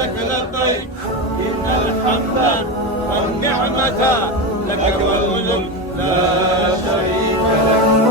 لك لبيك إن الحمد والنعمة لك والملك لا شريك لك.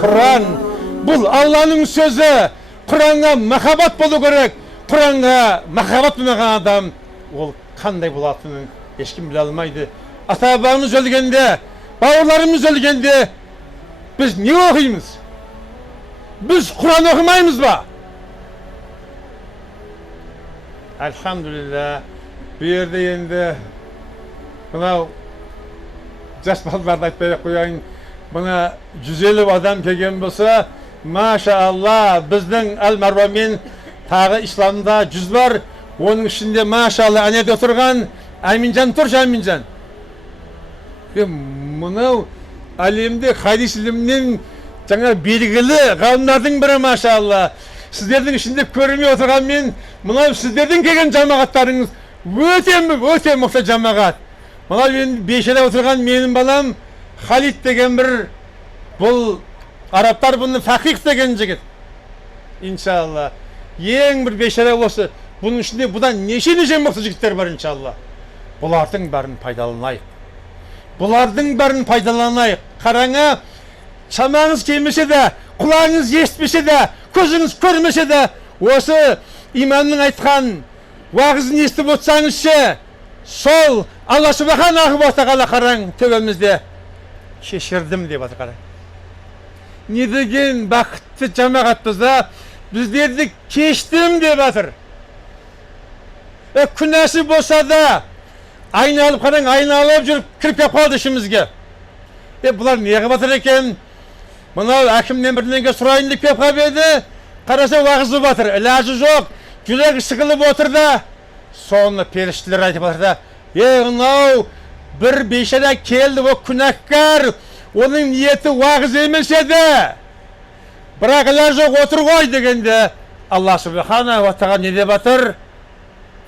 Kur'an, bu Allah'ın sözü. Kur'an'a makabat bolu gerek. Kur'an'a makabat bulmagan adam ol kanday bulatının hiç kim bile almaydı. Ata-babamız ölgende, bavurlarımız ölgende biz niye okuyumuz? Biz Kur'an okumayımız mı? Elhamdülillah bir yerde yendi. Buna jasballarda aytpay koyayın. Buna 150 adam kelgen bolsa, maşallah bizning Al-Marvamin tagı İslamda 100 var. Onun içinde maşallah anede oturgan Amincan Turş Amincan. Bunu alimde hadis iliminin жаңа belgili gavimlerden biri maşallah. Sizlerden içinde görmeye oturgan men, buna sizlerden kelgen cemaatlarınız öte muhtaç cemaat. Buna ben beşede oturgan menin balam Halit degen bir bul Araplar bunu fakih degen jigit. İnşallah. Yeң bir beşere olsa bunun içinde budan neşe mıқты jigitler var inşallah. Bulardın barin paydalanayık. Bulardın barin paydalanayık. Karana çamağınız kelmese de, kulağınız eshitmese de, gözünüz görmese de, осы imamның айтқан уағызын естіп отырсаңызшы, сол Алла Субханаху ва Тағала қараң төбемізде кешірдім деп жатыр. Қараң. Не деген бақытты жамағатпыз да, біздерді кештім деп жатыр. Күнәсі болса да айналып қараң, айналып жүріп кіріп кеп қалды ішімізге. Бұлар неғып жатыр екен? Мынау әкімнен бірдеңе сұрайын деп кеп қалып еді, қараса уағызы батыр, ілажы жоқ, жүрегі сығылып отыр да, соны періштелер айтып жатыр да, мынау bir бейшара келді, о күнәккар, оның ниеті уағыз емес еді, бірақ ілажы жоқ отыр ғой дегенде, Алла Субхана ва Тағала не деп жатыр?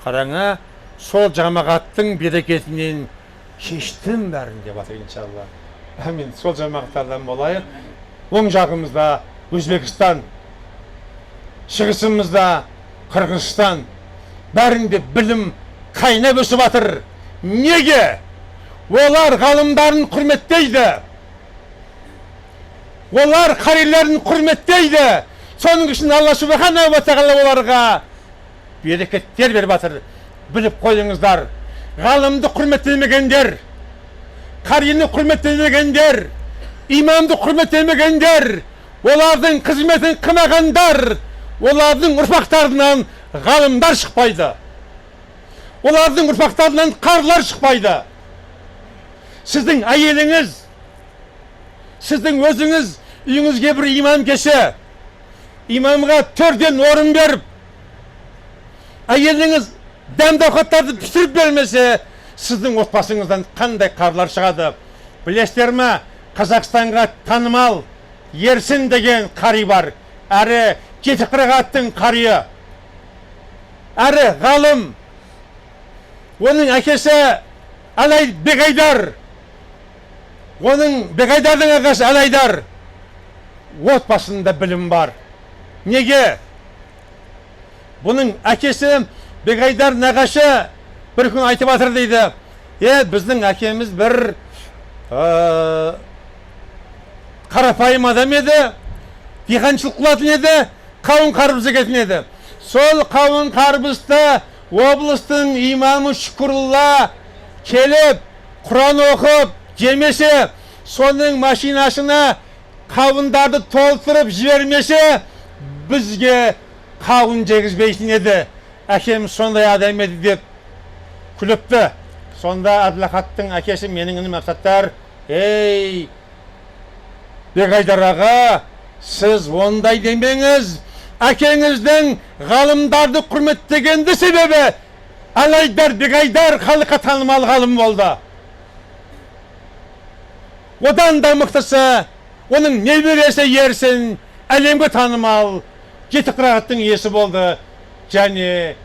Қараңа, сол жамағаттың берекетінен кештім бәрін деп жатыр иншалла. Әмин, сол жамағаттардан болайық. Оң жағымызда Өзбекстан, шығысымызда Қырғызстан, бәрінде білім қайнап өсіп жатыр. Неге? Олар ғалымдарын құрметтейді. Олар қарилерін құрметтейді. Соның үшін Алла Субхана ва Тағала оларға берекеттер беріп жатыр. Біліп қойыңыздар. Ғалымды құрметтемегендер, қарины құрметтемегендер, имамды құрметтемегендер, олардың қызметін қымағандар, олардың ұрпақтарынан ғалымдар шықпайды. Олардың ұрпақтарынан қарылар шықпайды. Сіздің әйеліңіз, сіздің өзіңіз үйіңізге бір имам кесе, имамға төрден орын беріп, әйеліңіз дәмді ауқаттарды пісіріп бермесе, сіздің отбасыңыздан қандай қарылар шығады? Білесіздер ме? Қазақстанға танымал Ерсін деген қари бар. Әрі Жеті қырағаттың қариы. Әрі ғалым. Оның әкесі Алай Бегайдар. Оның Бегайдардың ағасы Алайдар. Отбасында білім бар. Неге? Бұның әкесі Бегайдар нағашы бір күн айтып жатыр дейді. Біздің әкеміз бір қарапайым адам еді, диқаншылық қылатын еді, қауын қарбыз егетін еді. Сол қауын қарбызды облыстың имамы Шүкірулла келіп, Құран оқып, жемесе, соның машинасына қауындарды толтырып жібермесе, бізге қауын жегізбейтін еді. Әкем сондай адам еді деп күліпті. Сонда Әбділахаттың әкесі менің інім Әбсаттар, ей, Бегайдар аға, сіз ондай демеңіз, әкеңіздің ғалымдарды құрметтегенді себебі Алайдар Бегайдар халыққа танымал ғалым болды. Одан да мықтысы, оның немересі Ерсін әлемге танымал Жеті қырағаттың иесі болды. Және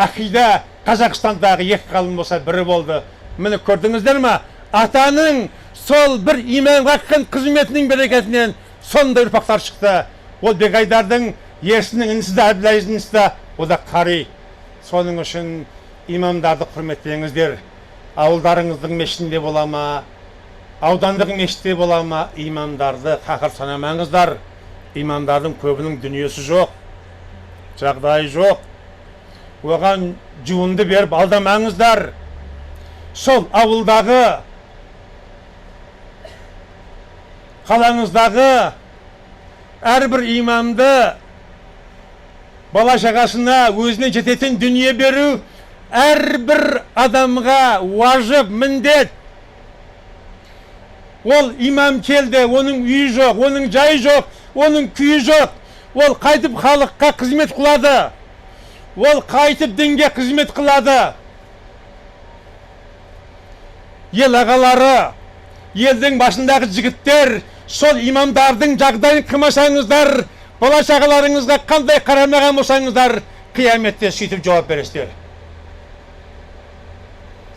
ақида Қазақстандағы екі ғалым болса бірі болды. Мені көрдіңіздер ме? атаның сол бір иманға қаққан қызметінің берекетінен сондай ұрпақтар шықты. Ол Бекайдардың ерсінің інісі де, Әбділәзіздің інісі де, ол да қари. Соның үшін имамдарды құрметтеңіздер. Ауылдарыңыздың мешітінде бола ма, аудандық мешітте бола ма, имамдарды қақыр санамаңыздар. Имамдардың көбінің дүниесі жоқ, жағдайы жоқ. Оған жуынды беріп алдамаңыздар. Сол ауылдағы, қалаңыздағы әрбір имамды бала шағасына өзіне жететін дүние беру әрбір адамға уажып, міндет. Ол имам келді, оның үйі жоқ, оның жайы жоқ, оның күйі жоқ. Ол қайтып халыққа қызмет қылады. Ол қайтып дінге қызмет қылады. Ел ағалары, елдің басындағы жігіттер, сол имамдардың жағдайын қылмасаңыздар, бала шағаларыңызға қандай қарамаған болсаңыздар, қияметте сөйтіп жауап бересіздер.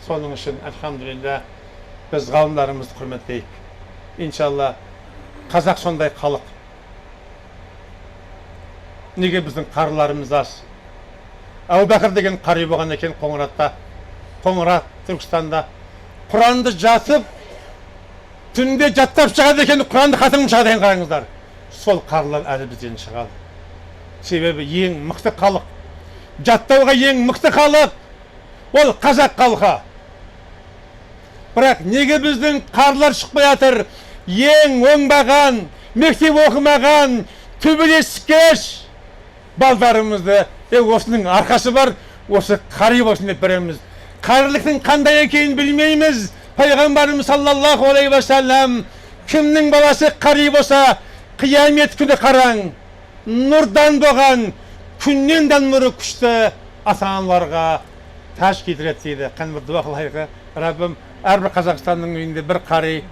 Соның үшін, альхамдулилля, біз ғалымдарымызды құрметтейік. Иншалла, қазақ сондай халық. Неге біздің қарыларымыз аз? Әбубәкір деген қари болған екен Қоңыратта, Қоңырат, Түркістанда. Құранды жатып, түнде жаттап шығады екен, Құранды қатырын шығады екен, қараңыздар. Сол қарылар әлі бізден шығады. Себебі ең мықты халық, жаттауға ең мықты халық ол қазақ халқы. Бірақ неге біздің қарылар шықпай жатыр? Ең оңбаған, мектеп оқымаған, төбелескеш балдарымызды, осының арқасы бар, осы қари болсын деп береміз. Қарылықтың қандай екенін білмейміз. Пайғамбарымыз саллаллаху алейхи ва саллям, кімнің баласы қари болса, қиямет күні қараң, нұрдан болған, күннен де нұры күшті ата-аналарға тәж кетіреді дейді. Қандай бір дуа қылайық. Раббым, әрбір Қазақстанның үйінде бір қари,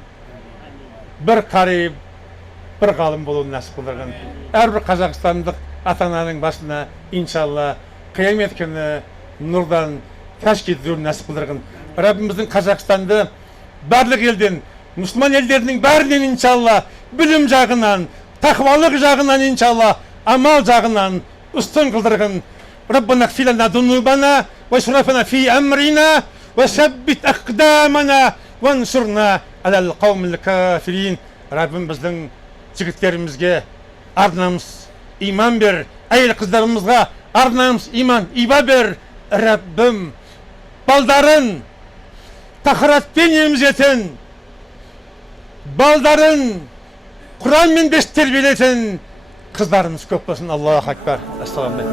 бір ғалым болуын нәсіп қылдырған. Әрбір қазақстандық ата-ананың басына иншалла қиямет күні нұрдан тәж кетіруін нәсіп қылдырған. Раббымыздың Қазақстанды барлық елден, мұсылман елдерінің бәрінен иншалла білім жағынан, тақвалық жағынан иншалла, амал жағынан үстін қылдырған. Раббана ғфир лана зунубана ва исрафана фи амрина ва саббит ақдамана вансурна алал қаумил кафирин. Раббым біздің жігіттерімізге ар-намыс иман бер, әйел қыздарымызға ар-намыс иман иба бер. Раббым балдарын тақыратпен емізетін, балдарын Құранмен бес тербиелетін қыздарымыз көп болсын. Аллаху акбар. Ассаламу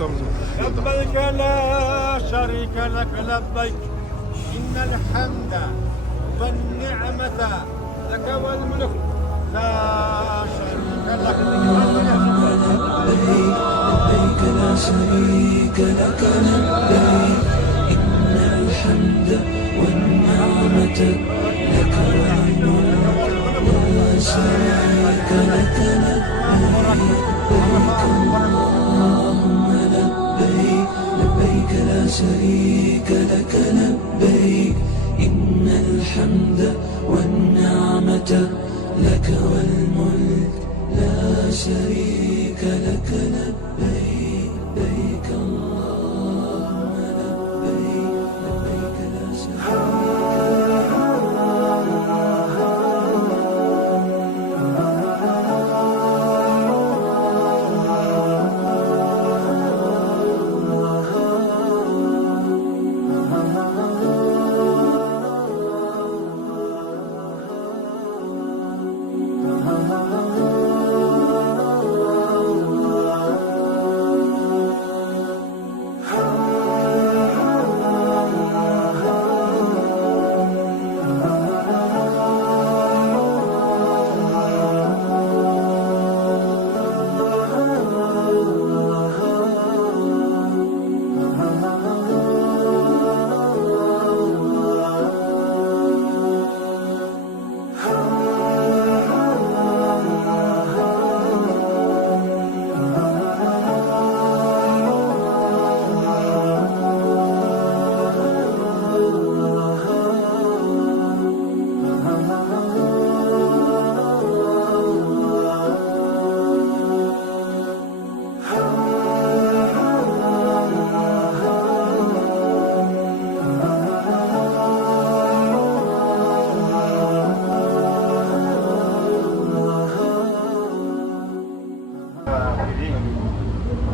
parçamızı. لبيك لا شريك لك لبيك إن الحمد والنعمة لك والملك لا شريك لك لبيك لا شريك لك لبيك إن الحمد والنعمة لك والملك لا شريك لك لبيك اللهم لبيك لبيك لا شريك لك لبيك إن الحمد والنعمة لك والملك لا شريك لك لبيك لبيك اللهم لبيك لبيك لا شريك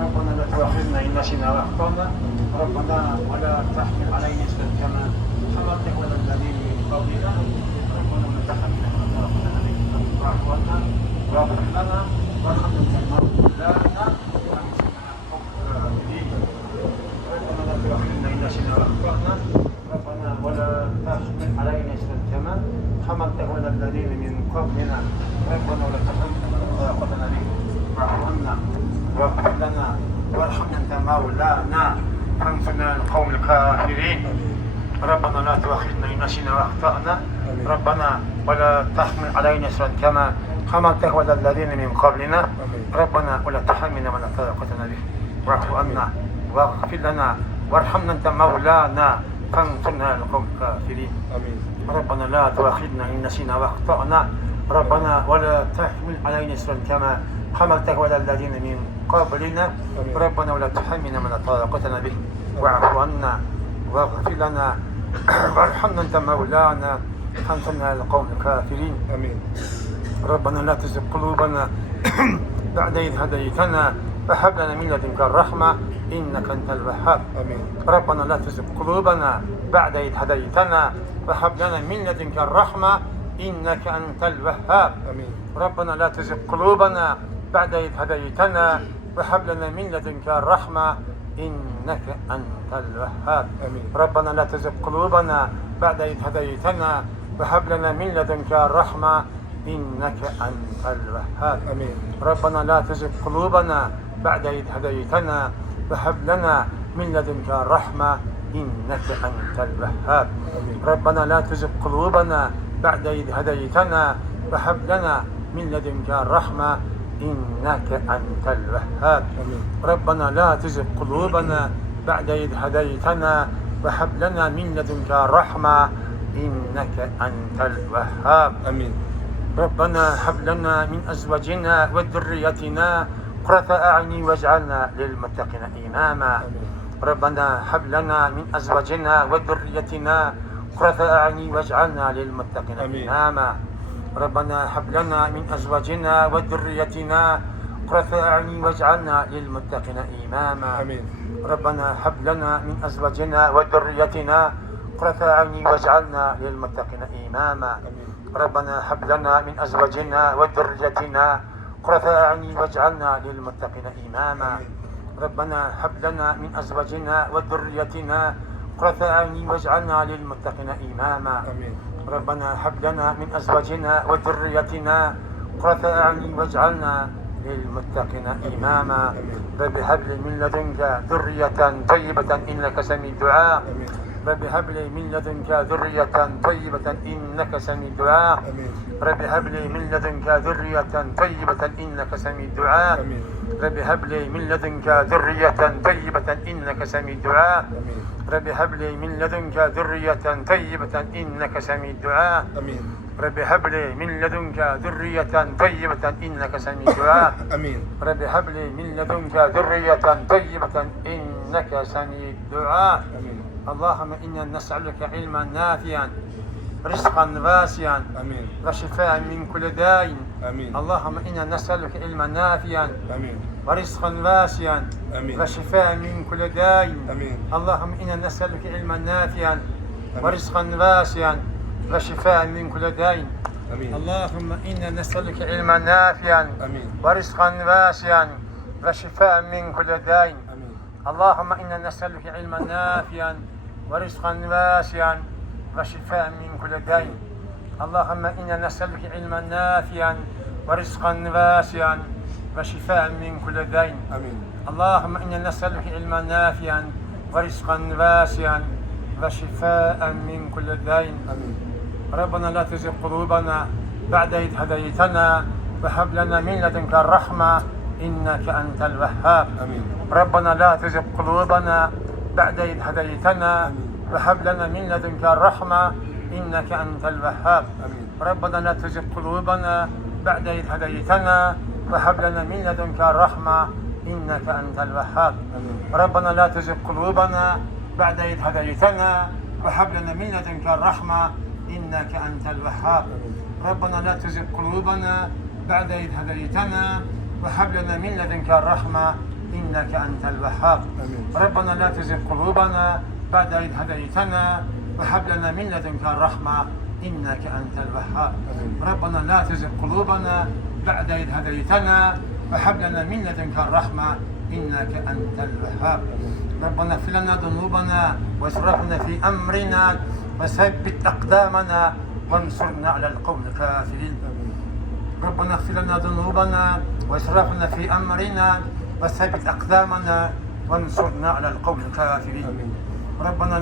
ربنا لا تؤاخذنا إن نسينا وأخطأنا ربنا ولا تحمل علينا إصرا كما حملته على الذين من قبلنا ربنا ولا تحملنا ما لا طاقة لنا واعف عنا واغفر لنا وارحمنا كما مولانا ربنا لا تؤاخذنا إن نسينا وأخطأنا ربنا ولا تحمل علينا إصرا كما حملته على الذين من قبلنا ربنا ولا تحملنا ما لا طاقة لنا واعف عنا واغفر لنا وارحمنا انت مولانا فانصرنا على القوم الكافرين ربنا لا تؤاخذنا ان نسينا واخطانا ربنا ولا تحمل علينا اسرا كما حملته على الذين من قبلنا ربنا ولا تحملنا ما لا طاقة لنا به واعف عنا واغفر لنا وارحمنا انت مولانا فانصرنا على القوم الكافرين ربنا لا تؤاخذنا ان نسينا واخطانا ربنا ولا تحمل علينا اسرا كما حملته على الذين من قبلنا ربنا ولا تحملنا ما لا طاقة لنا به واعف عنا واغفر لنا وارحمنا انت مولانا فانصرنا على القوم الكافرين ربنا لا تزغ قلوبنا بعد إذ هديتنا وهب لنا من لدنك الرحمة إنك أنت الوهاب ربنا لا تزغ قلوبنا بعد إذ هديتنا وهب لنا من لدنك الرحمة إنك أنت الوهاب ربنا لا تزغ قلوبنا بعد إذ هديتنا وهب لنا من لدنك الرحمة إنك أنت الوهاب ربنا لا تزغ قلوبنا بعد إذ هديتنا وهب لنا من لدنك الرحمة إنك أنت الوهاب ربنا لا تزغ قلوبنا بعد إذ هديتنا وهب لنا من لدنك الرحمة إنك أنت الوهاب ربنا لا تزغ قلوبنا بعد إذ هديتنا وهب لنا من لدنك الرحمة إنك أنت الوهاب ربنا لا تزغ قلوبنا بعد إذ هديتنا وهب لنا من لدنك الرحمة إنك أنت الوهاب ربنا هب لنا من أزواجنا وذريتنا قرة أعين واجعلنا للمتقين إماما ربنا هب لنا من أزواجنا وذريتنا قرة أعين واجعلنا للمتقين إماما ربنا هب لنا من أزواجنا وذريتنا قرة أعين واجعلنا للمتقين إماما ربنا هب لنا من أزواجنا وذريتنا قرة أعين واجعلنا للمتقين إماما ربنا هب لنا من أزواجنا وذريتنا قرة أعين واجعلنا للمتقين إماما ربنا هب لنا من أزواجنا وذريتنا قرة أعين واجعلنا للمتقين إماما. آمين. ربنا هب لنا من أزواجنا وذريتنا قرة أعين واجعلنا للمتقين إماما. رب هب لي من لدنك ذرية طيبة إنك سميع الدعاء. رب هب لي من لدنك ذرية طيبة إنك سميع الدعاء. رب هب لي من لدنك ذرية طيبة إنك سميع الدعاء. رب هب لي من لدنك ذرية طيبة إنك سميع الدعاء. رب هب لي من لدنك ذرية طيبة إنك سميع الدعاء. رب هب لي من لدنك ذرية طيبة إنك سميع الدعاء. آمين. رب هب لي من لدنك ذرية طيبة إنك سميع الدعاء. آمين. اللهم إنا نسألك علما نافعا رزقا واسعا آمين. وشفاء من كل داء. آمين. اللهم إنا نسألك علما نافعا آمين. ورزقا واسعا آمين. وشفاء من كل داء. آمين. اللهم إنا نسألك علما نافعا ورزقا واسعا وشفاء من كل داء. آمين. اللهم إنا نسألك علما نافعا آمين. ورزقا واسعا وشفاء من كل داء. آمين. اللهم إنا نسألك علما نافعا ورزقا واسعا وشفاء من كل داء. اللهم إنا نسألك علما نافعا ورزقا واسعا وشفاء من كل داء. آمين. اللهم إنا نسألك علما نافعا ورزقا واسعا وشفاء من كل داء. آمين. ربنا لا تزغ قلوبنا بعد إذ هديتنا وهب لنا من لدنك الرحمة إنك أنت الوهاب. آمين. ربنا لا تزغ قلوبنا بعد إذ هديتنا وهب لنا من لدنك الرحمة إنك أنت الوهاب. آمين. ربنا لا تزغ قلوبنا بعد إذ هديتنا وهب لنا من لدنك الرحمة إنك أنت الوهاب. ربنا لا تزغ قلوبنا بعد إذ هديتنا وهب لنا من لدنك الرحمة إنك أنت الوهاب. ربنا لا تزغ قلوبنا بعد إذ هديتنا وهب لنا من لدنك الرحمة إنك أنت الوهاب. ربنا لا تزغ قلوبنا بعد إذ هديتنا وهب لنا من لدنك الرحمة إنك أنت الوهاب. ربنا لا تزغ قلوبنا بعد إذ هديتنا وهب لنا من لدنك الرحمة إنك أنت الوهاب. ربنا اغفر لنا ذنوبنا واسرافنا في أمرنا وثبت أقدامنا وانصرنا على القوم الكافرين. ربنا اغفر لنا ذنوبنا واسرافنا في أمرنا وثبت أقدامنا وانصرنا على القوم الكافرين. ربنا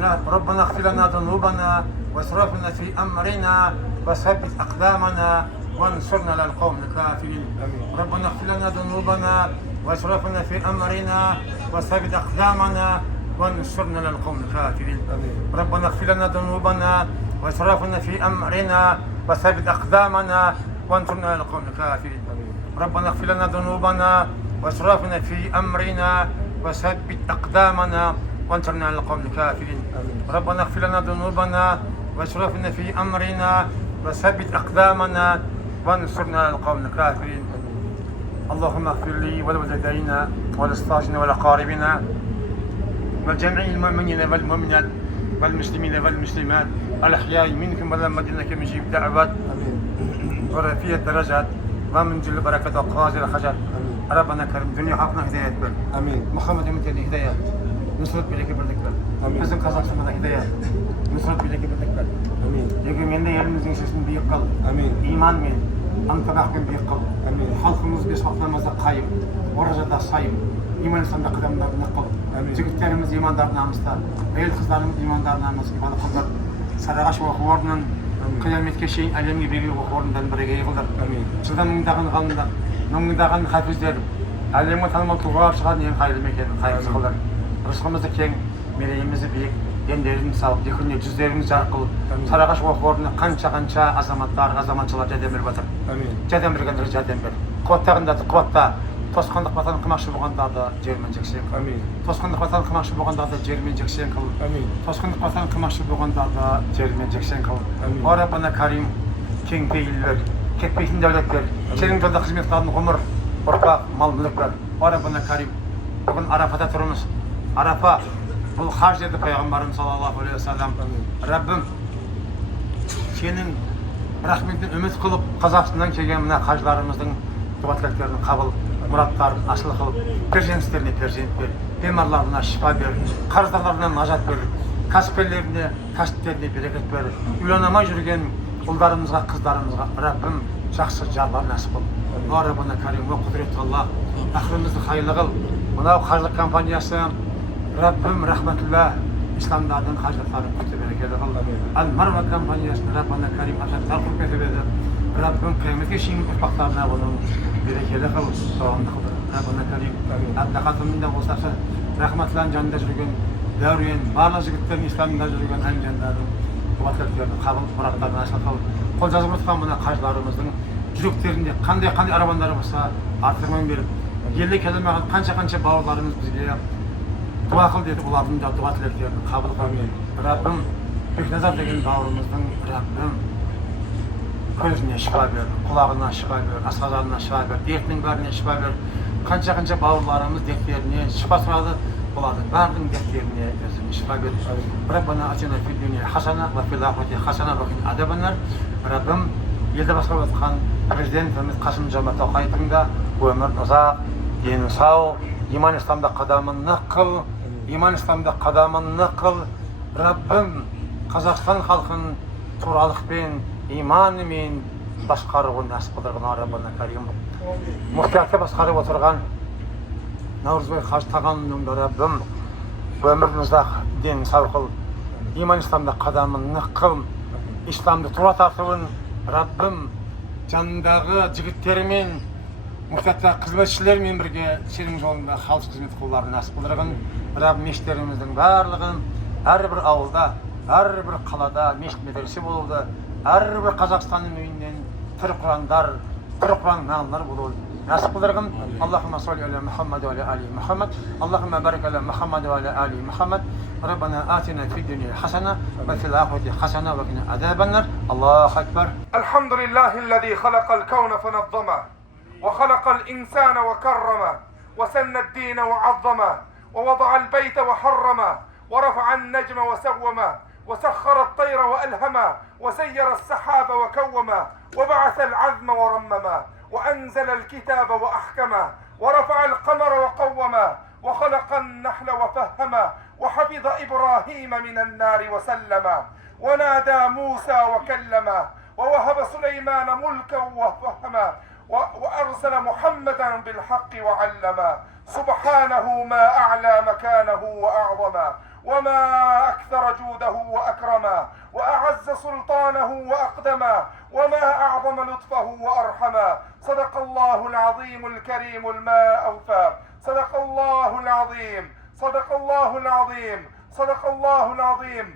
اغفر لنا ذنوبنا واسرافنا في أمرنا وثبت أقدامنا وانصرنا على القوم الكافرين. ربنا اغفر لنا ذنوبنا واسرافنا في أمرنا وثبت أقدامنا وانصرنا على القوم الكافرين. ربنا اغفر لنا ذنوبنا واسرافنا في أمرنا وثبت أقدامنا وانصرنا على القوم الكافرين. ربنا اغفر لنا ذنوبنا واسرافنا في أمرنا وثبت أقدامنا وانصرنا على القوم الكافرين. ربنا اغفر لنا ذنوبنا واسرافنا في أمرنا وثبت أقدامنا وانصرنا على القوم الكافرين. اللهم اغفر لي ولوالدينا ولأزواجنا ولأقاربنا وجميع المؤمنين والمؤمنات والمسلمين والمسلمات الأحياء منكم والأموات إنك مجيب الدعوات ورفيع الدرجات ومنزل البركة وقاضي الحاجات. ربنا كريم دنيا حقنا هداية بل. آمين. محمد يمتلي هداية نصرت بلك بلك بل. آمين. حسن قصص من هداية نصرت بلك بلك بل. آمين. يقول من لي علم زين سن بيقل. آمين. إيمان من أنت بحكم بيقل. آمين. خلق المزبس وقت المزق قايم ورجل صايم إيمان صندوق قدم نقل. آمين. تقول ترمز إيمان دارنا مستان غير خزانة إيمان دارنا مسكين هذا قدر سرعش وخورنا قيامة كشين ألمي بيجي وخورنا دن بريجي قدر. آمين. سودان من داخل غندا نوم داخل خافز دير علموا ثمن طوار شغال ين خير مكان خير سخلر رسخمز كين مريمز بيك يندرين سال يكون يجزيرين زارقل سرعش وخورنا قنشا عظمتار عظمتشلا جدمر بطر. آمين. جدمر قدر جدمر قوتا عند قوتا توسخندق وطن قماش بوغندا دا جيرمن جكسين. آمين. توسخندق وطن قماش بوغندا دا جيرمن جكسين كل. آمين. توسخندق وطن قماش بوغندا دا جيرمن جكسين كل. آمين. وربنا كريم كين بيلر كيفين دولتler senin yolda hizmet kılan ömür orta mal mülkler. Rabbana Kerim bugün Arafat'ta turumuz. Arafa bu hac dedi Peygamberimiz sallallahu aleyhi ve sellem. Rabbim senin rahmetin ümit kılıp Kazakistan'dan kelgen mına haclarımızın duat tileklerini kabul, muratlarını asıl kılıp, perjenslerine perjent ver, bemarlarına şifa ver, karızlarına najat ver, kasiplerine, kasiplerine bereket ver, uylanamay yürüyen ullarımızga, kızlarımızga Rabbim жақсы жарбар насip kıl. Ya Rabbana Karim ve kudret Allah, ahlimizni hayırlı kıl. Buna hacılık kampanyası Rabbim rahmetullah İslam'dan hacılıkları kötü berekeli kıl. Al-Marva kampanyasını Rabbana Karim hacılıklar kötü berekeli. Rabbim kıymetli şeyin ufaklarına bunun berekeli kıl. Devamlı kıl. Rabbana Karim. Abdakatımında olsası rahmetullah canında yürüyen, devriyen, barla jigitlerin İslam'da yürüyen en canlarının duatlarını kabul, muratlarını asıl kıl. Kol жазып отқан мына қажыларымыздың жүректерінде қандай армандары болса артығымен беріп, елге келе алмаған қанша бауырларымыз бізге дуа қыл деді, олардың да дуа тілектерін қабыл қыл. Раббим Бекназар деген бауырымыздың Раббим көзіне шифа бер, құлағына шифа бер, асқазанына шифа бер, дертінің бәріне шифа бер. Қанша бауырларымыз дерттеріне шифа сұрады, олардың бәрінің дерттеріне өзіне шифа бер. Раббана атина фид дуния хасана ва фил ахирати хасана ва қина азабан нар. Rabbim елді басқарып жатқан президентіміз Қасым Жомарт Тоқаевтың да өмір ұзақ, дені сау, иман исламда қадамын нық қыл, иман исламда қадамын нық қыл. Rabbim Қазақстан халқын туралықпен, иманымен басқаруын нәсіп қылдырған Раббана Карим. Мұхтиятты басқарып отырған Наурызбай Қажы Тағанның да Rabbim өмірін ұзақ, дені сау қыл, иман исламда қадамын нық қыл. İslam'da turat tартуын Rabbim жанындағы жігіттерімен, мұқтаждар қызметшілермен бірге сенің жолында халық қызмет қылуларын насip қылдырған. Rabbim мешіттеріміздің барлығын әрбір ауылда, әрбір қалада мешіт медресе болуды, әрбір Қазақстанның үйінен тірі Құрандар, тірі Құран мағыналар болуды насip қылдырған. Аллахумма салли аля Мухаммад ва аля али Мухаммад. Аллахумма барик аля Мухаммад ва аля али Мухаммад. ربنا آتنا في الدنيا حسنة وفي الآخرة حسنة وقنا عذاب النار. الله أكبر. الحمد لله الذي خلق الكون فنظمه وخلق الإنسان وكرمه وسن الدين وعظمه ووضع البيت وحرمه ورفع النجم وسومه وسخر الطير وألهمه وسير السحاب وكومه وبعث العزم ورممه وأنزل الكتاب وأحكمه ورفع القمر وقومه وخلق النحل وفهمه وحفظ إبراهيم من النار وسلمه ونادى موسى وكلمه ووهب سليمان ملكا وفهمه وأرسل محمدا بالحق وعلمه. سبحانه ما أعلى مكانه وأعظمه وما أكثر جوده وأكرمه وأعز سلطانه وأقدمه وما أعظم لطفه وأرحمه. صدق الله العظيم الكريم الماء أوفى. صدق الله العظيم. صدق الله العظيم. صدق الله العظيم.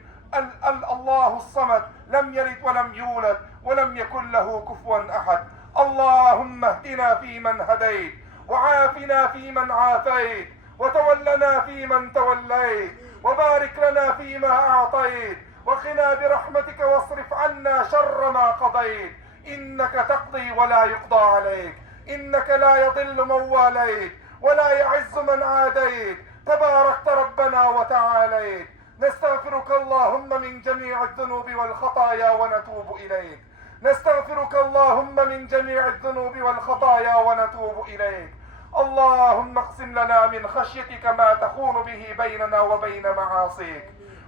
الله الصمد لم يلد ولم يولد ولم يكن له كفوا أحد. اللهم اهدنا فيمن هديت وعافنا فيمن عافيت وتولنا فيمن توليت وبارك لنا فيما أعطيت وقنا برحمتك واصرف عنا شر ما قضيت. إنك تقضي ولا يقضى عليك. إنك لا يضل من واليت ولا يعز من عاديت. تباركت ربنا وتعاليت. نستغفرك اللهم من جميع الذنوب والخطايا ونتوب إليك. نستغفرك اللهم من جميع الذنوب والخطايا ونتوب إليك. اللهم اقسم لنا من خشيتك ما تخون به بيننا وبين معاصيك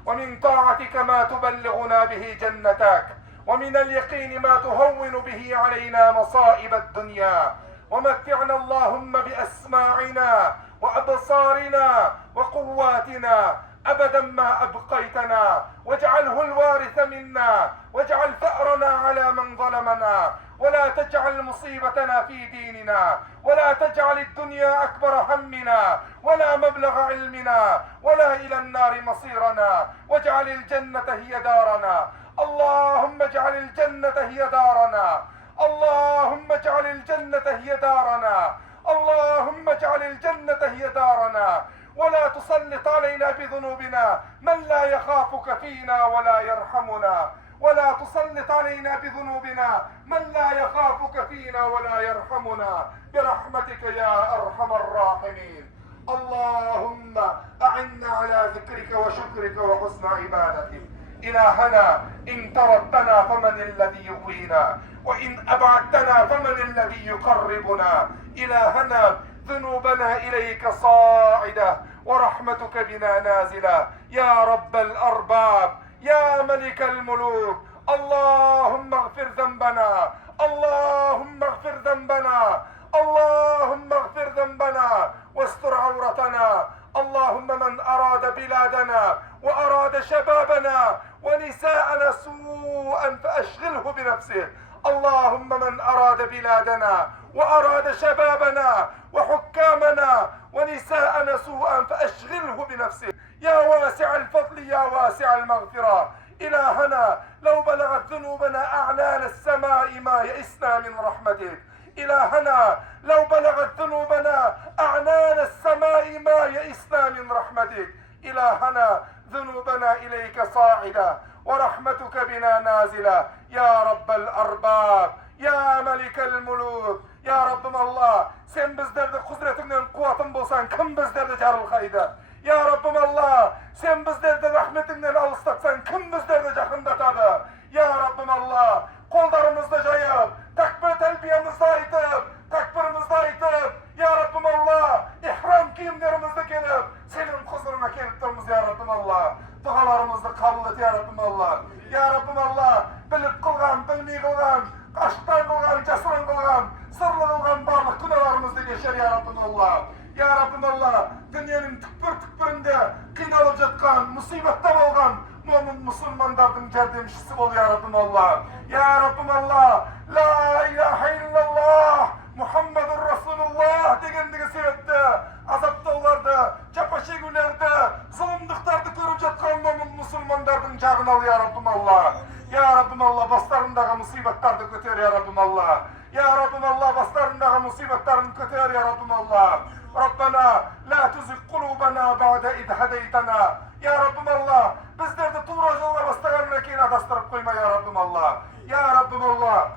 ومن طاعتك ما تبلغنا به جنتك ومن اليقين ما تهون به علينا مصائب الدنيا. ومتعنا اللهم بأسماعنا وأبصارنا وقواتنا أبدا ما أبقيتنا واجعله الوارث منا واجعل ثأرنا على من ظلمنا ولا تجعل مصيبتنا في ديننا ولا تجعل الدنيا أكبر همنا ولا مبلغ علمنا ولا إلى النار مصيرنا واجعل الجنة هي دارنا. اللهم اجعل الجنة هي دارنا. اللهم اجعل الجنة هي دارنا. اللهم اجعل الجنة هي دارنا ولا تسلط علينا بذنوبنا من لا يخافك فينا ولا يرحمنا. ولا تسلط علينا بذنوبنا من لا يخافك فينا ولا يرحمنا برحمتك يا أرحم الراحمين. اللهم أعنا على ذكرك وشكرك وحسن عبادتك. إلهنا إن تركتنا فمن الذي يؤوينا وإن أبعدتنا فمن الذي يقربنا؟ إلهنا ذنوبنا إليك صاعدة ورحمتك بنا نازلة. يا رب الأرباب، يا ملك الملوك، اللهم اغفر ذنبنا، اللهم اغفر ذنبنا، اللهم اغفر ذنبنا واستر عورتنا. اللهم من أراد بلادنا وأراد شبابنا ونساءنا سوءا فأشغله بنفسه. اللهم من أراد بلادنا وأراد شبابنا وحكامنا ونساءنا سوءا فأشغله بنفسه. يا واسع الفضل، يا واسع المغفرة، إلهنا لو بلغت ذنوبنا أعنان السماء ما يئسنا من رحمتك. إلهنا لو بلغت ذنوبنا أعنان السماء ما يئسنا من رحمتك. إلهنا ذنوبنا إليك صاعدة ورحمتك بنا نازلة. يا رب الأرباب، يا ملك الملوك، يا رب الله sen bizlerde kudretinden kuvvetin bulsan kim bizlerde jarılgaydı? Ya Rabbim Allah, sen bizlerde rahmetinden alıştatsan kim bizlerde yakındatadı? Ya Rabbim Allah, kollarımızda jayıp, takbir telbiyemizde aytıp, takbirimizde aytıp, Ya Rabbim Allah, ihram kiyimlerimizde gelip, senin huzuruna gelip durumuz Ya Rabbim Allah. Dualarımızı kabul et Ya Rabbim Allah. Ya Rabbim Allah, bilip kılgan, bilmeyi kılgan, aşktan kılgan, cesran kılgan, sırlı kılgan barlık günahlarımızda geçer Ya Rabbim Allah. Ya Rabbim Allah, dünyanın tükbür-tükbüründe kıynalıp жатқан, musibette bolgan mu'min musulmandardım jardamchisi bol Ya Rabbim Allah. Ya Rabbim Allah, La ilahe illallah, Muhammedur Resulullah degendigi sebepte azaptaularda, japa çegүүлerde, zulumduktardı görüp жатқан mu'min musulmandardım jagına al Ya Rabbim Allah. Ya Rabbim Allah, baslarındagı musibetlerdi köter Ya Rabbim Allah. Ya Rabbim Allah, baslarındagı musibetlerini köter Ya Rabbim Allah. ربنا لا تزغ قلوبنا بعد إذ هديتنا. Ya Rabbim Allah, bizleri de tuğra yolga bastığına keyin adastırıp koyma Ya Rabbim Allah. Ya Rabbim Allah,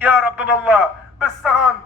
Ya Rabbim Allah, biz sağan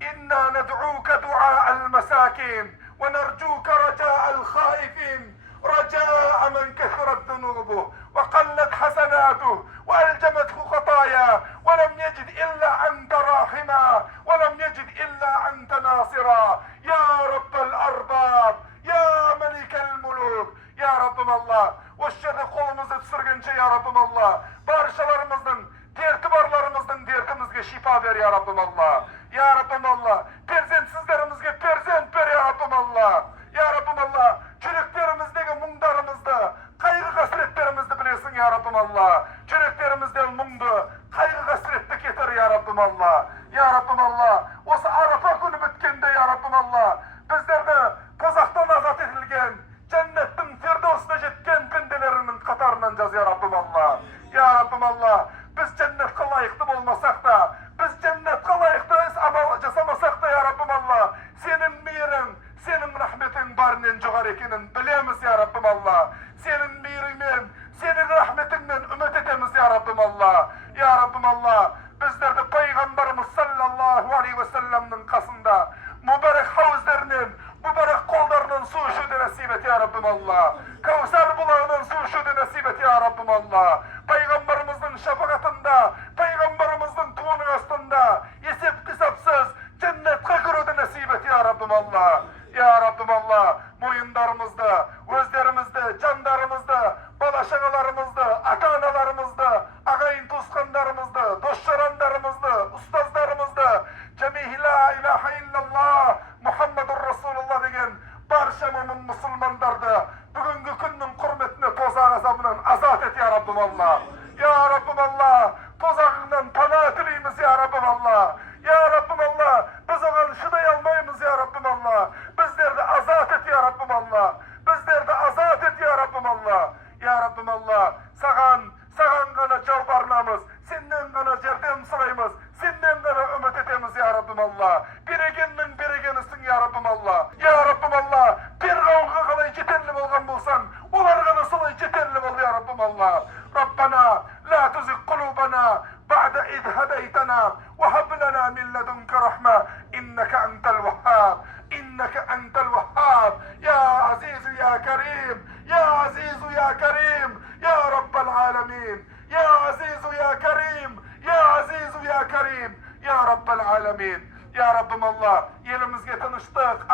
inna ned'uka du'a'al mesakin ve nercuka raca'al khaifin. رجاء من كثرت ذنوبه وقلت حسناته وألجمته خطايا ولم يجد إلا أنت راحما ولم يجد إلا أنت ناصرا. يا رب الأرباب، يا ملك الملوك، يا ربم الله والشر قولumuzu түсіргенше Ya Rabbim Allah, barışalarımızın, tertibarlarımızın derdimizge şifa ver Ya Rabbim Allah. Ya Rabbim Allah, perzentsizlerimizge perzent ver Ya Rabbim Allah. Ya Rabbim Allah, çürüklerimizdeki mungdarımızda, kaygı hasretlerimizi bilesin Ya Rabbim Allah. Çürüklerimizden mungdu, kaygı hasretli getir Ya Rabbim Allah. Ya Rabbim Allah, osu Arafa günü bitkende Ya Rabbim Allah, bizlerde tozaktan azat edilgen, cennetin firdosuna jetken pendelerinin katarından caz Ya Rabbim Allah. Ya Rabbim Allah, biz cennetke layıklı olmasak da, biz cennetke layıklı amal jasamasak da Ya Rabbim Allah, senin mirin, senin rahmetin barının jogar ekinin bilemiz Ya Rabbim Allah. Senin mirinden, senin rahmetinden ümit etemiz Ya Rabbim Allah. Ya Rabbim Allah, bizler de Peygamberimiz sallallahu aleyhi ve sellem'nin kasında mübarek havuzlarının, mübarek kollarının su üşüdü nasip et Ya Rabbim Allah. Kevser bulağının su üşüdü nasip et Ya Rabbim Allah. Peygamberimizin şefakatında, Peygamberimizin tuğunun astında, yesip kısapsız cennetke girudi nasip et Ya Rabbim Allah. Ya Rabbim Allah, moyunlarımızda, özlerimizde, canlarımızda, balaşagalarımızda, ata-analarımızda, ağayın tuzkanlarımızda, dostşaranlarımızda, ustazlarımızda, cemihi la ilahe illallah, Muhammedur Resulullah degen barşa mu'min musulmandarda bugünkü günün hürmetine tozak azabından azat et Ya Rabbim Allah. Ya Rabbim Allah, tozağından pana dileyimiz Ya Rabbim Allah. Ya Rabbim Allah, biz oğan şıday almayımız Ya Rabbim Allah. Bizleri de azat et Ya Rabbim Allah. Bizleri de azat et Ya Rabbim Allah. Ya Rabbim Allah, sağan gana çalbarnamız, senden gana jardam sırayımız, senden gana ümit etemiz Ya Rabbim Allah. Biregennin biregenisin Ya Rabbim Allah. Ya Rabbim Allah, bir kavga kalay yeterli bolgan bolsan, olar gana sılay yeterli bol Ya Rabbim Allah. Rabbana la tuzigh qulubana ba'da idh hadaytana ve hab lana min ledunke rahme inneke entel vehhab. إنك أنت الوهاب. يا عزيز يا كريم، يا عزيز يا كريم، يا رب العالمين، يا عزيز يا كريم، Ya Azizu ya Karim, Ya Rabbel Alemin. Ya Rabbim Allah, elimizge tınıştık,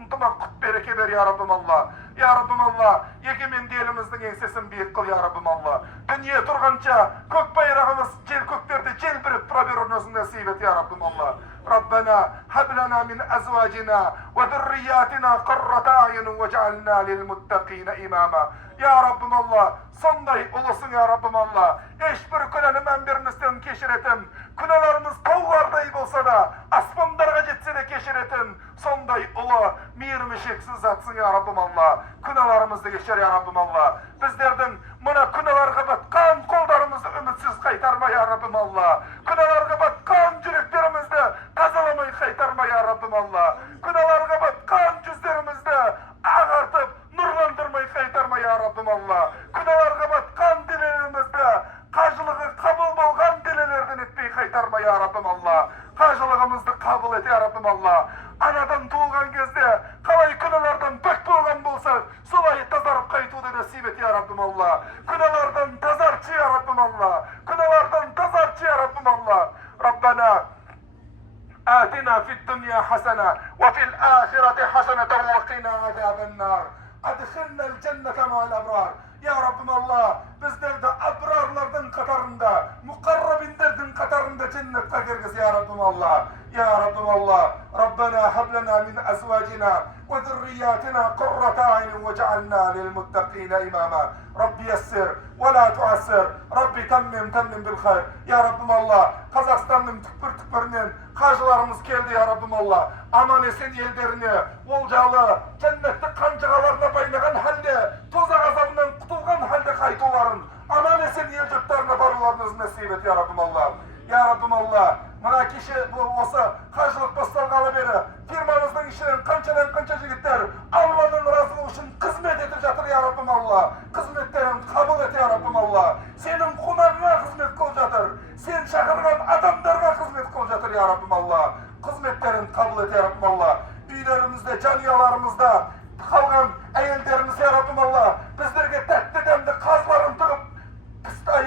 ıntımak kut bereke ber ya Rabbim Allah. Ya Rabbim Allah, egemendi elimizдің еңсесін biik kıl ya Rabbim Allah. Dünya turgança kök bayrağımız jel köklerde jelbirip tura berin özün nasip et ya Rabbim Allah. Rabbena hab lana min azwajina ve zurriyatina qurrata a'yun vec'alna lil muttaqina imama. Ya Rabbim Allah, sonday ulusun ya Rabbim Allah. Eşbir küleni men birinizden keşiretim. Künelerimiz tağlarday bolsa da asmandarga jetse de keşiretim. Sonday ulu, mirmişeksiz zatsın ya Rabbim Allah. Künelerimizni geçer ya Rabbim Allah. Bizlerden mına künelerge batkan kollarımızı ümitsiz kaytarma ya Rabbim Allah. Künelerge batkan yüreklerimizde tazalamayı kaytarma ya Rabbim Allah. Künelerge batkan yüzlerimizde ağartıp nurlandırmayı kaytarma ya Rabbim Allah. Künelerge batkan dilelerimizde kajılığı kabul bolgan dilelerden etmeyi kaytarma ya Rabbim Allah. Kajılığımızды kabul et ya Rabbim Allah. Anadan tuğulgan kezde kalay künelerden bek bolgan bolsa solay tazarıp kaytuğda nasip et ya Rabbim Allah. Künelerden tazarçı ya Rabbim Allah. Künelerden tazarçı ya Rabbim Allah. Rabbena آتنا في الدنيا حسنة وفي الآخرة حسنة وقنا عذاب النار أدخلنا الجنة مع الأبرار Ya Rabbim Allah, bizler de abrarlardan katarında, mukarrabinlerden katarında cennette girgiz ya Rabbim Allah. Ya Rabbim Allah, Rabbena hablana min azwajina ve zurriyatina qurrata a'yun vec'alna lil muttaqina imama. Rabbi yessir ve la tuassir. Rabbi temmim bil hayr. Ya Rabbim Allah, Kazakistan'ın tükpür-tükpüründen hacılarımız geldi ya Rabbim Allah. Aman esen ellerini, olcalı, cennette kancagalarına baynagan halde, tozak azabından kutulgan halde kaytuların, aman esen el yurtlarına barılarınızı nasip et ya Rabbim Allah. Ya Rabbim Allah, mına kişi olsa hacılık bastalgalı beri, firmanızın işinin kança jigitler, Allah'ın razılığı için hizmet edip jatır ya Rabbim Allah. Hizmetlerin kabul et ya Rabbim Allah. Senin kunarına hizmet kıl jatır. Sen çakırgan adamlarına hizmet kıl jatır ya Rabbim Allah. Hizmetlerin kabul et ya Rabbim Allah. Üylerimizde, caniyalarımızda kalgan ayellerimiz ya Rabbim Allah. Bizlerge tatlı demde kazların tıkıp,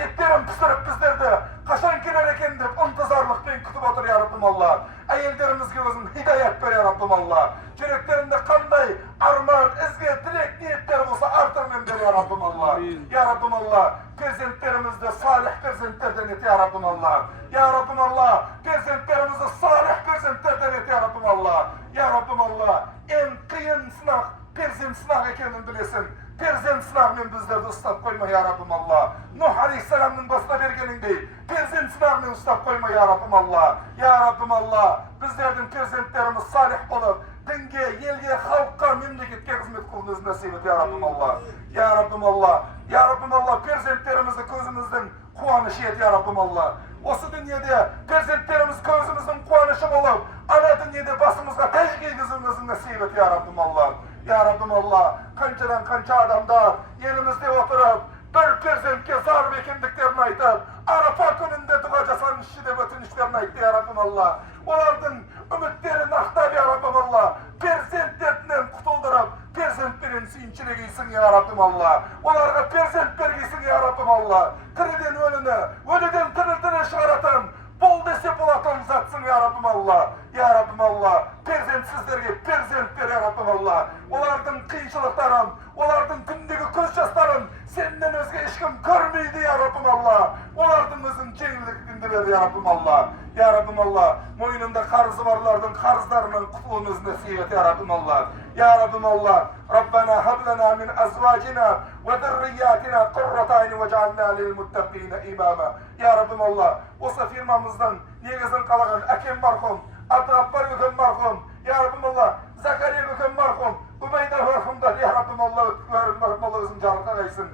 etlerin pısırıp bizlerde kaşan girer eken dep intizarlıkla kütüp otur ya Rabbim Allah. Ayellerimizge özün hidayet ver ya Rabbim Allah. Yüreklerinde kanday armağan, ezge, dilek, niyetler olsa artırmen ver ya Rabbim Allah. Ya Rabbim Allah, perzentlerimizde salih perzentlerden et ya Rabbim Allah. Ya Rabbim Allah, perzentlerimizi salih perzentlerden et ya Rabbim Allah. Ya Rabbim Allah, en kıyın sınav, perzent sınav ekenini bilesin. Perzent sınavının bizlerde ıslap koyma ya Rabbim Allah. Nuh Aleyhisselam'ın basına bergenindey, perzent sınavını ıslap koyma ya Rabbim Allah. Ya Rabbim Allah, bizlerden perzentlerimiz salih olup, dinge, yelge, halkka, memleketke hizmet kılınız nasip et ya Rabbim Allah. Ya Rabbim Allah, ya Rabbim Allah, perzentlerimizi gözümüzden kuanışı et ya Rabbim Allah. Osu dünyada perzentlerimiz gözümüzden kuanışı olup, ana dünyada basımızga tecki gözümüzden nasip et ya Rabbim Allah. Ya Rabbim Allah, kançadan kança adamlar yerimizde oturup, bir perzentke zar bekendiklerini aytıp, Arafat gününde duacasan işi de bütün işlerini aytı ya Rabbim Allah. Onlardan ümitlerini aktar ya Rabbim Allah. Perzentlerden kutuldurup, perzentlerin sinçine giysin ya Rabbim Allah. Onlarga perzentler giysin ya Rabbim Allah. Tırıden ölüne, ölüden tırıldığını çıkaratan, bol dese bulatan zatsın ya Rabbim Allah. Ya Rabbim Allah, perzentsizlerge perzent ver ya Rabbim Allah. Onlardan kıyınçılıkların, onlardan gündeki göz yaşların senden özge işkim görmeydi ya Rabbim Allah. Onlardan özün cengillikinde ver ya Rabbim Allah. Ya Rabbim Allah, moynunda karzı varlardan karzlarının kutluğunuz nasip et ya Rabbim Allah. Ya Rabbim Allah, Rabbena hablana min azvacina ve zurriyatina qurrata a'yun vec'alna lil muttaqina imama. Ya Rabbim Allah, olsa firmamızdan negizin kalagan Akem marhum, Abdurrahman Gökhan marhum, ya Rabbim Allah, Zakariya Gökhan marhum, Ubeyda marhumdan ya Rabbim Allah, marhum Allah özün canlığa kayısın.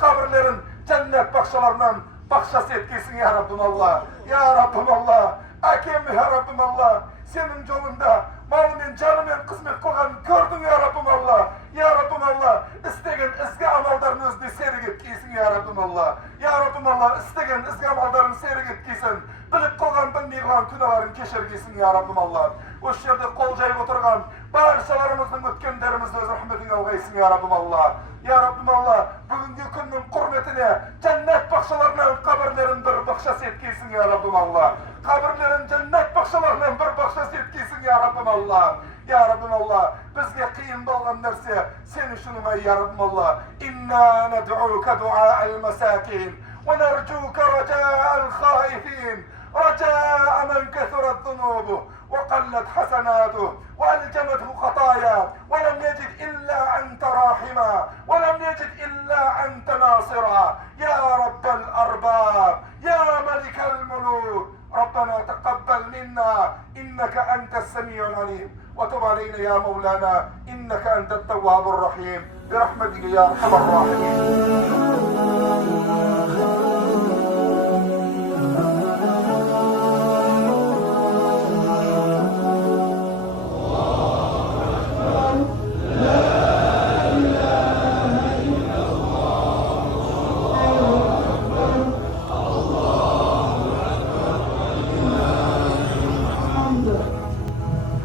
Kabirlerin cennet bakşalarından bakşası etkisin ya Rabbim Allah. Ya Rabbim Allah, Akem ya Rabbim Allah, senin yolunda malımın canımın kısmet koyan gördün ya Rabbim Allah. Ya Rabbim Allah, istegen izgi amallarını özde seyrik etkiysin ya Rabbim Allah. Ya Rabbim Allah, istegen izgi amallarını seyrik etkiysin. Bilip koyan bilmeyen künaların keşergiysin ya Rabbim Allah. O yerde kol jayıp oturgan barşalarımızın ötkenlerimizde öz rahmetini algayısın ya Rabbim Allah. Ya Rabbim Allah, bugünkü günün hürmetine cennet bakşalarının kabirlerin bir bakşası etkiysin ya Rabbim Allah. Kabirlerin cennet bakşalarının bir bakşası etkiysin ya Rabbim Allah. Ya Rabbim Allah, bizge kıyım bolgan nerse sen şunu ey ya Rabbim Allah. İnna ned'uka du'a'al mesakin ve nercuka raca'al khaifin. رجاء من كثرت ذنوبه وقلت حسناته وألجمته خطاياه ولم يجد إلا أنت راحما ولم يجد إلا أنت ناصرا يا رب الأرباب يا ملك الملوك ربنا تقبل منا إنك أنت السميع العليم وتب علينا يا مولانا إنك أنت التواب الرحيم برحمتك يا أرحم الراحمين.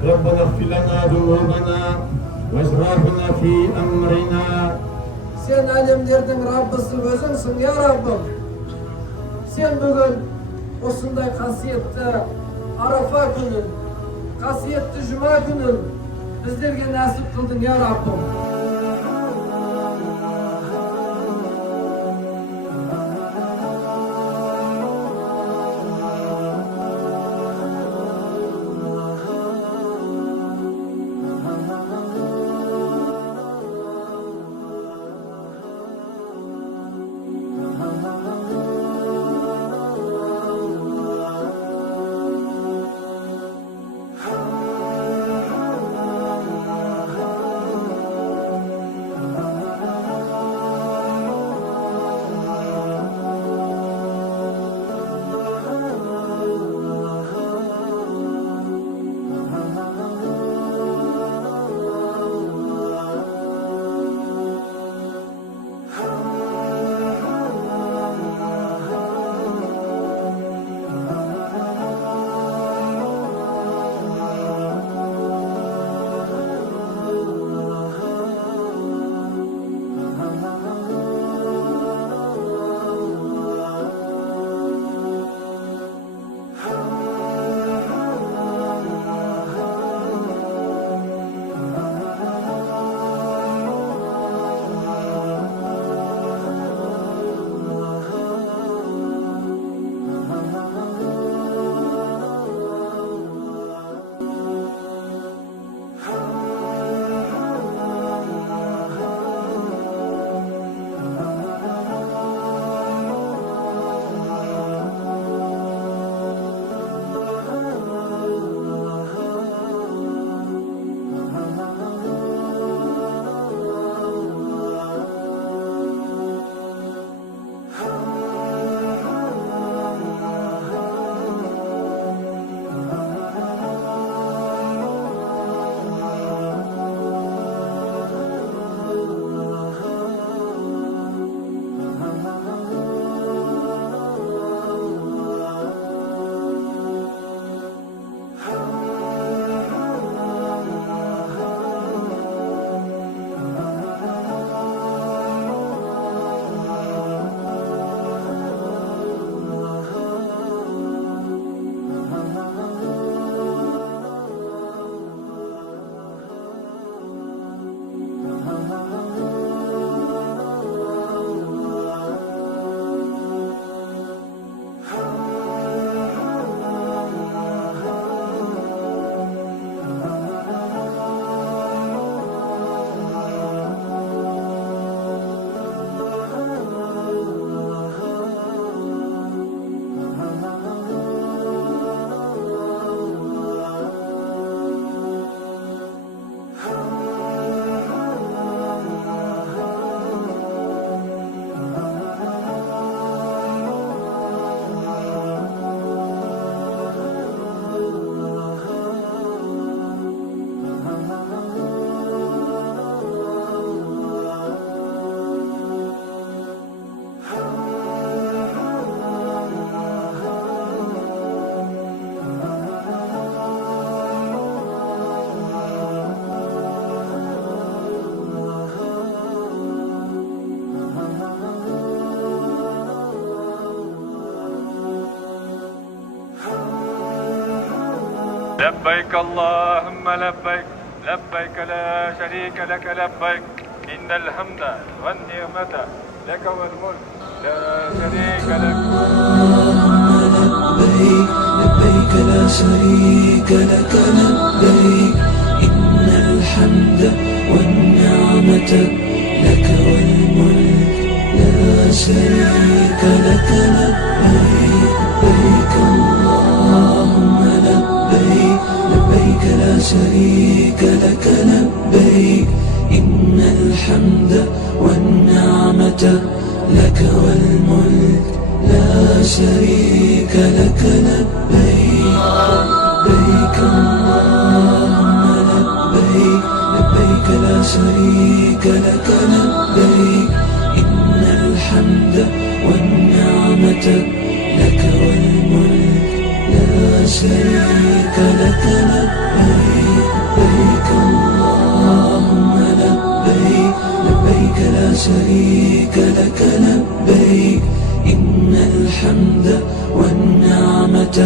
ربنا اغفر لنا ذنوبنا واسرافنا في امرنا. Sen alemlerden Rabbisi özünsün ya Rabbim. Sen bugün osunday kasiyetli Arafa günün, kasiyetli Cuma günün bizlerge nasip kıldın ya Rabbim. لبيك اللهم لبيك لبيك لا شريك لك لبيك إن الحمد والنعمة لك والملك لا شريك لك لبيك لبيك لا شريك لك لبيك إن الحمد والنعمة لك والملك لا شريك لك لبيك لبيك اللهم لبيك لبيك لا شريك لك لبيك إن الحمد والنعمة لك والملك لا شريك لك لبيك لبيك اللهم لبيك لبيك لا شريك لك لبيك إن الحمد والنعمة لك والملك لا شريك لك لبيك لبيك اللهم لبيك لبيك لا شريك لك لبيك إن الحمد والنعمة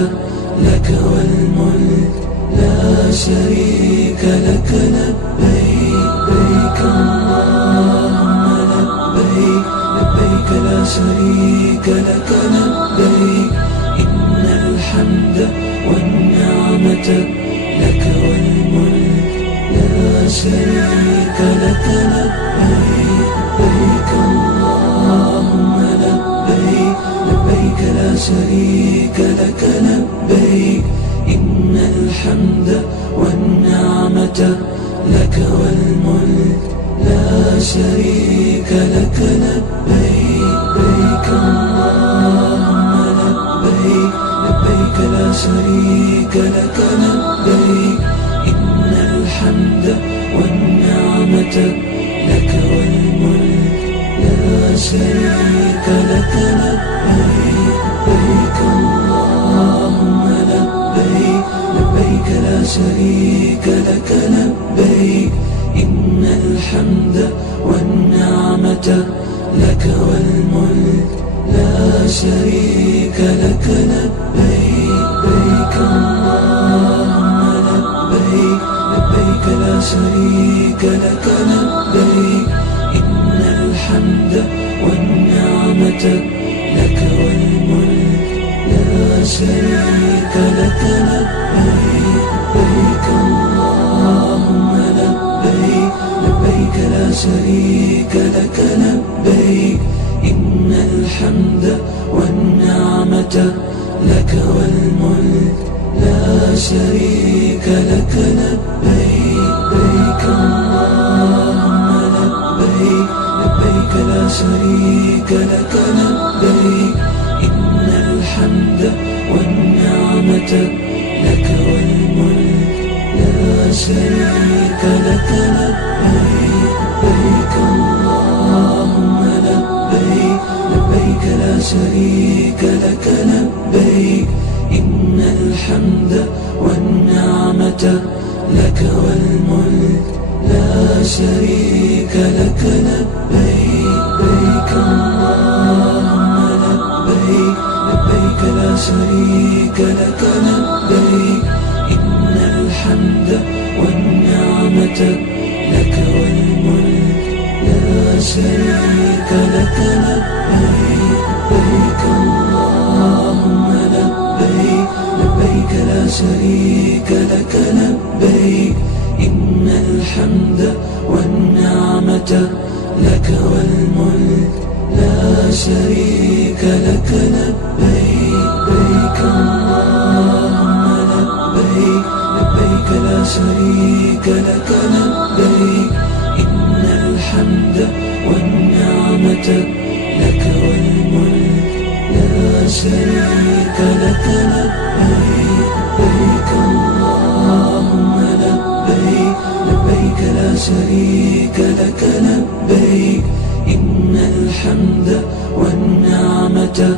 لك والملك لا شريك لك لبيك لبيك اللهم لبيك لبيك لا شريك لك لبيك إن الحمد والنعمة لك والملك لا شريك لك لبيك لبيك اللهم لبيك لبيك لا شريك لك لبيك إن الحمد والنعمة لك والملك لا شريك لك لبيك لبيك اللهم لبيك لبيك لا شريك لك لبيك إن الحمد والنعمة لك والملك لا شريك لك لبيك لبيك اللهم لبيك لبيك لا شريك لك لبيك إن الحمد والنعمة لك والملك لا شريك لك لبيك لبيك اللهم لبيك لبيك لا شريك لك لبيك إن الحمد والنعمة لك والملك لا شريك لك لبيك لبيك اللهم لبيك لبيك لا شريك لك لبيك إن الحمد والنعمة لك والملك لا شريك لك لبيك لبيك اللهم لبيك لبيك لا شريك لك لبيك إن الحمد والنعمة لك والملك لا شريك لك لبيك لبيك اللهم لبيك لبيك لا شريك لك لبيك إن الحمد والنعمة لك والملك لا شريك لك لبيك لبيك اللهم لبيك لبيك لا شريك لك لبيك إن الحمد والنعمة لك والملك لا شريك لك لبيك لبيك اللهم لبيك لبيك لا شريك لك لبيك إن الحمد والنعمة لك والملك لا شريك لك لبيك لبيك اللهم لبيك لبيك لا شريك لك لبيك إن الحمد والنعمة لك والملك لا شريك لك لبيك لبيك اللهم لبيك لبيك لا شريك لك لبيك إن الحمد والنعمة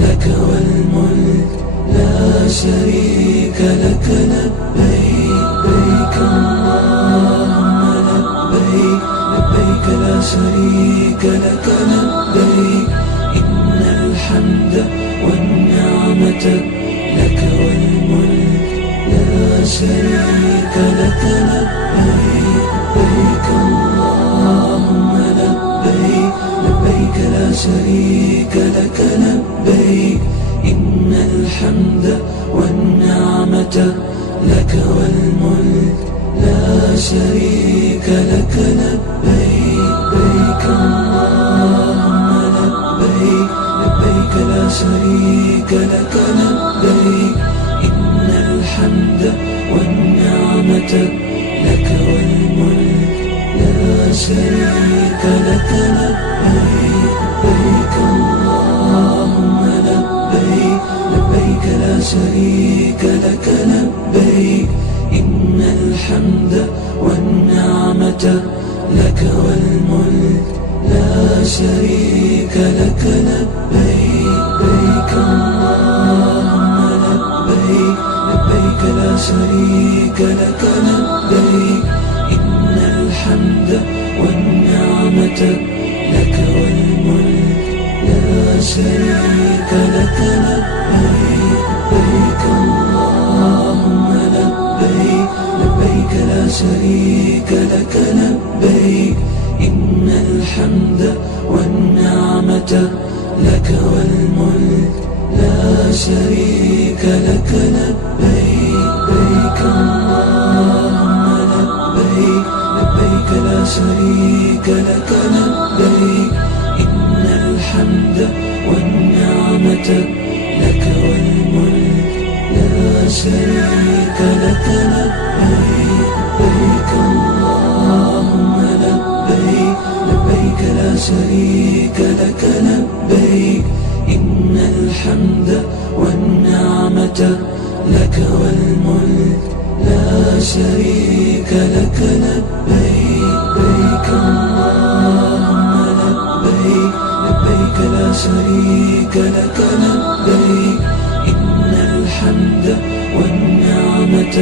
لك والملك لا شريك لك لبيك لبيك اللهم لبيك لبيك لا شريك لك لبيك إن الحمد والنعمة لك والملك لا شريك لك لبيك لبيك اللهم لبيك لبيك لا شريك لك لبيك إن الحمد والنعمة لك والملك لا شريك لك لبيك لبيك اللهم لبيك لبيك لا شريك لك لبيك إن الحمد والنعمة لك والملك لا شريك لك لبيك لبيك اللهم لبيك لبيك لا شريك لك لبيك إن الحمد والنعمة لك والملك لا شريك لك لبيك لبيك اللهم لبيك لبيك لا شريك لك لبيك إن الحمد والنعمة لك والملك لا شريك لك لبيك لبيك اللهم لبيك لبيك لا شريك لك لبيك إن الحمد والنعمة لك والملك لا شريك لك لبيك لبيك اللهم لبيك لبيك لا شريك لك لبيك إن الحمد والنعمة لك والملك لا شريك لك لبيك لبيك اللهم لبيك لبيك لا شريك لك لبيك إن الحمد والنعمة لك والملك لا شريك لك لبيك لبيك اللهم لبيك لبيك لا شريك لك لبيك إن الحمد والنعمة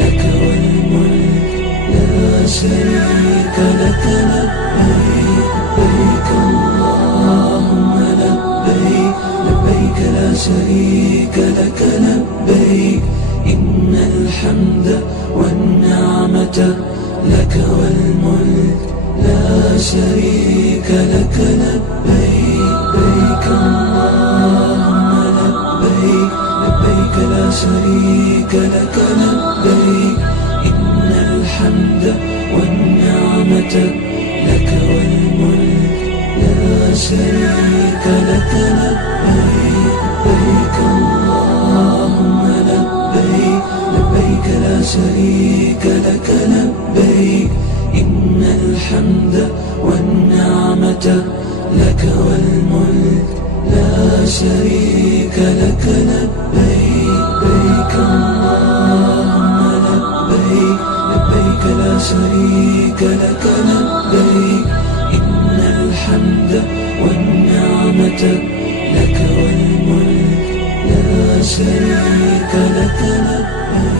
لك والملك لا شريك لك لبيك لبيك اللهم لبيك لبيك لا شريك لك لبيك إن الحمد والنعمة لك والملك لا شريك لك لبيك لبيك اللهم لبيك لبيك لا شريك لك لبيك إن الحمد والنعمة لك والملك لا شريك لك لبيك لبيك اللهم لبيك لبيك لا شريك لك لبيك إن الحمد والنعمة لك والملك لا شريك لك لبيك لبيك اللهم لبيك لبيك لا شريك لك لبيك إن الحمد والنعمة لك والملك لا شريك لك لبيك